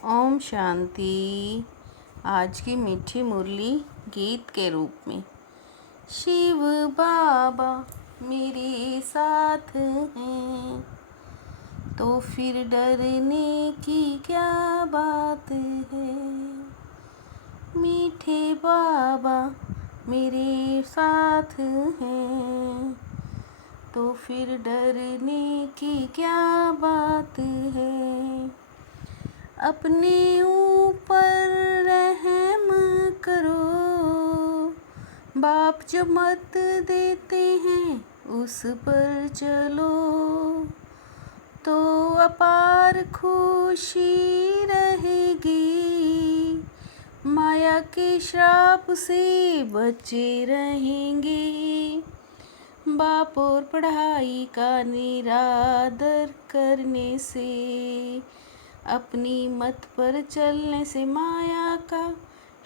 ओम शांति। आज की मीठी मुरली गीत के रूप में। शिव बाबा मेरे साथ हैं तो फिर डरने की क्या बात है। मीठे बाबा मेरे साथ हैं तो फिर डरने की क्या बात है। अपने ऊपर रहम करो, बाप जो मत देते हैं उस पर चलो तो अपार खुशी रहेगी। माया के श्राप से बचे रहेंगे। बाप और पढ़ाई का निरादर करने से, अपनी मत पर चलने से माया का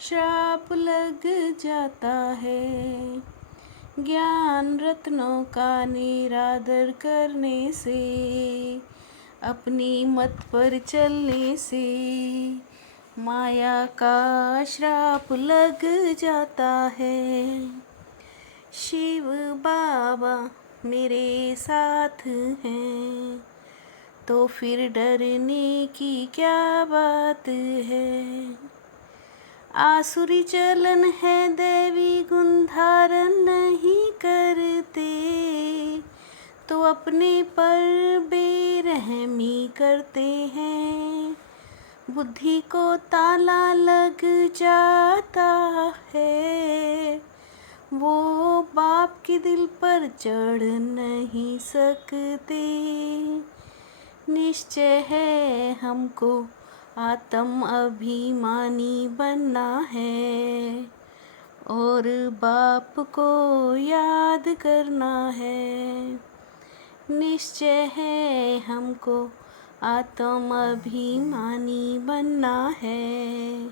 श्राप लग जाता है। ज्ञान रत्नों का निरादर करने से, अपनी मत पर चलने से माया का श्राप लग जाता है। शिव बाबा मेरे साथ हैं तो फिर डरने की क्या बात है। आसुरी चलन है दैवी गुण धारण नहीं करते तो अपने पर बेरहमी करते हैं। बुद्धि को ताला लग जाता है, वो बाप के दिल पर चढ़ नहीं सकते। निश्चय है हमको आत्म अभिमानी बनना है और बाप को याद करना है। निश्चय है हमको आत्म अभिमानी बनना है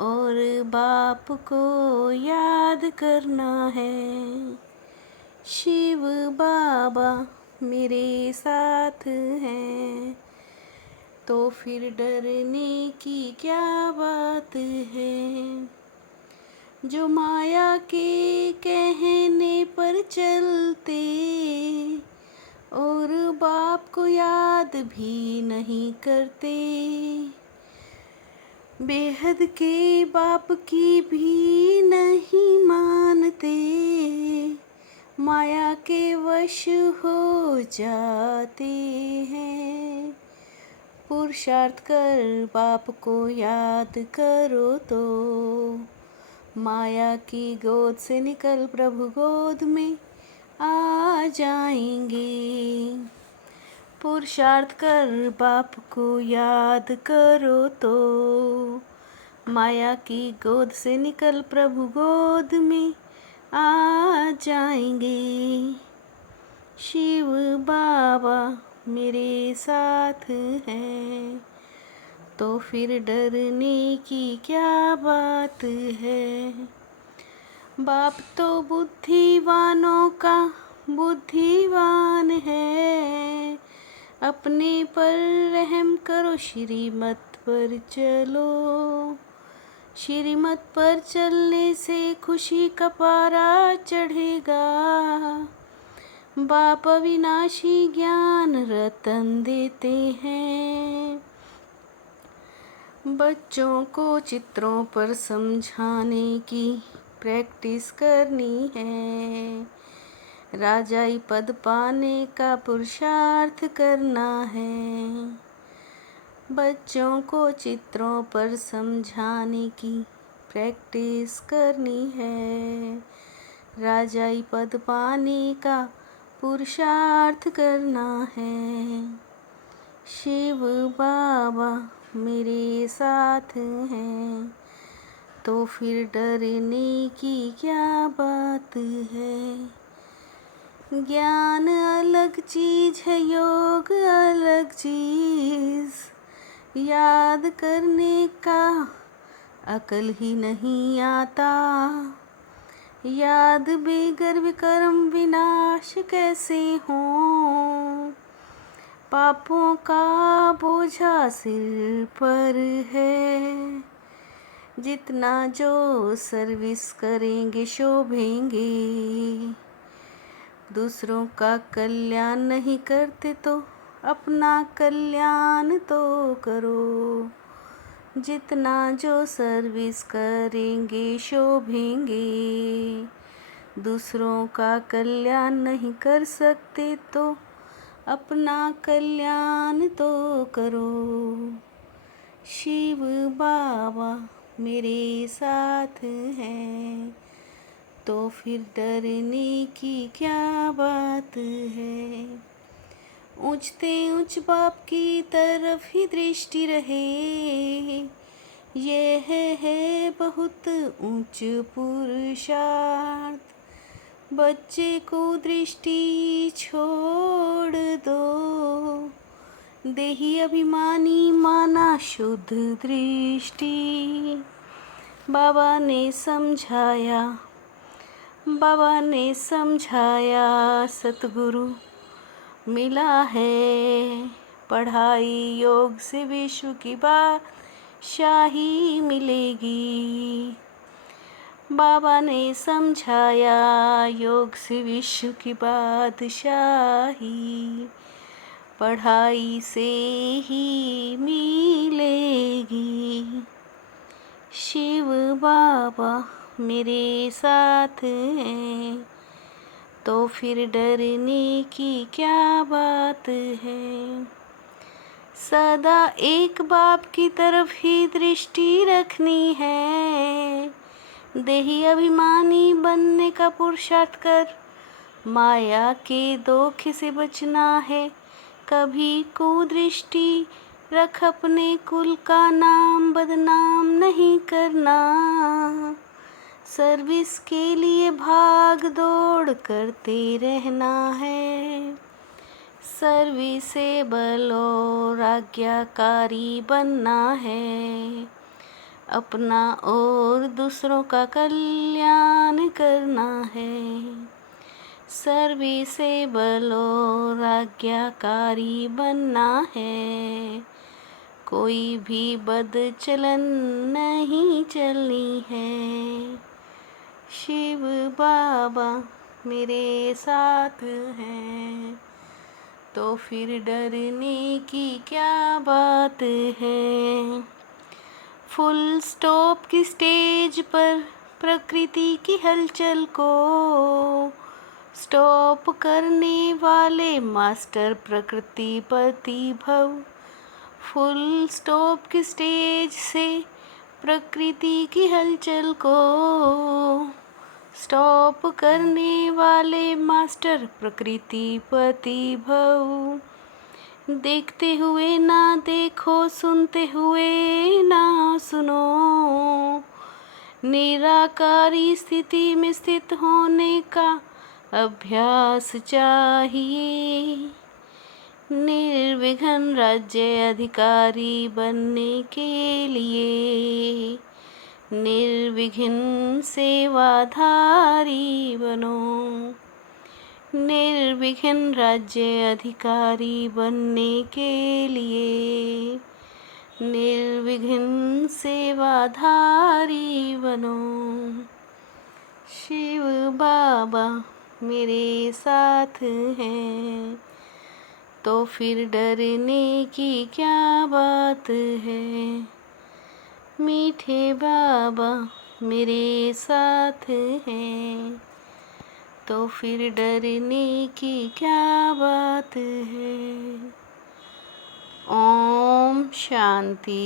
और बाप को याद करना है। शिव बाबा मेरे साथ हैं तो फिर डरने की क्या बात है। जो माया के कहने पर चलते और बाप को याद भी नहीं करते, बेहद के बाप की भी नहीं मानते, माया के वश हो जाते हैं। पुरुषार्थ कर बाप को याद करो तो माया की गोद से निकल प्रभु गोद में आ जाएंगे। पुरुषार्थ कर बाप को याद करो तो माया की गोद से निकल प्रभु गोद में आ जाएंगे। शिव बाबा मेरे साथ हैं तो फिर डरने की क्या बात है। बाप तो बुद्धिवानों का बुद्धिवान है, अपने पर रहम करो श्रीमत पर चलो। श्रीमत पर चलने से खुशी का पारा चढ़ेगा। बाप अविनाशी ज्ञान रतन देते हैं। बच्चों को चित्रों पर समझाने की प्रैक्टिस करनी है। राजाई पद पाने का पुरुषार्थ करना है। बच्चों को चित्रों पर समझाने की प्रैक्टिस करनी है। राजाई पद पाने का पुरुषार्थ करना है। शिव बाबा मेरे साथ हैं तो फिर डरने की क्या बात है। ज्ञान अलग चीज है, योग अलग चीज, याद करने का अकल ही नहीं आता। याद बेगर विकर्म विनाश कैसे हो। पापों का बोझा सिर पर है, जितना जो सर्विस करेंगे शोभेंगे। दूसरों का कल्याण नहीं करते तो अपना कल्याण तो करो, जितना जो सर्विस करेंगे शोभेंगे। दूसरों का कल्याण नहीं कर सकते तो अपना कल्याण तो करो। शिव बाबा मेरे साथ हैं, तो फिर डरने की क्या बात है। ऊंचते ऊंच बाप की तरफ ही दृष्टि रहे, यह है बहुत ऊंच पुरुषार्थ। बच्चे को दृष्टि छोड़ दो, देही अभिमानी माना शुद्ध दृष्टि। बाबा ने समझाया सतगुरु मिला है, पढ़ाई योग से विश्व की बादशाही मिलेगी। बाबा ने समझाया योग से विश्व की बादशाही पढ़ाई से ही मिलेगी। शिव बाबा मेरे साथ हैं, तो फिर डरने की क्या बात है। सदा एक बाप की तरफ ही दृष्टि रखनी है, देही अभिमानी बनने का पुरुषार्थ कर। माया के धोखे से बचना है, कभी कुदृष्टि रख। अपने कुल का नाम बदनाम नहीं करना, सर्विस के लिए भाग दौड़ करते रहना है। सर्विसेबल और आज्ञाकारी बनना है, अपना और दूसरों का कल्याण करना है। सर्विसेबल और आज्ञाकारी बनना है, कोई भी बद चलन नहीं चलनी है। शिव बाबा मेरे साथ हैं, तो फिर डरने की क्या बात है। फुल स्टॉप की स्टेज पर प्रकृति की हलचल को स्टॉप करने वाले मास्टर प्रकृतिपति भव। फुल स्टॉप की स्टेज से प्रकृति की हलचल को स्टॉप करने वाले मास्टर प्रकृतिपति भव। देखते हुए ना देखो, सुनते हुए ना सुनो, निराकारी स्थिति में स्थित होने का अभ्यास चाहिए। निर्विघ्न राज्य अधिकारी बनने के लिए निर्विघ्न सेवाधारी बनो। निर्विघ्न राज्य अधिकारी बनने के लिए निर्विघ्न सेवाधारी बनो। शिव बाबा मेरे साथ हैं, तो फिर डरने की क्या बात है। मीठे बाबा मेरे साथ हैं, तो फिर डरने की क्या बात है। ओम शांति।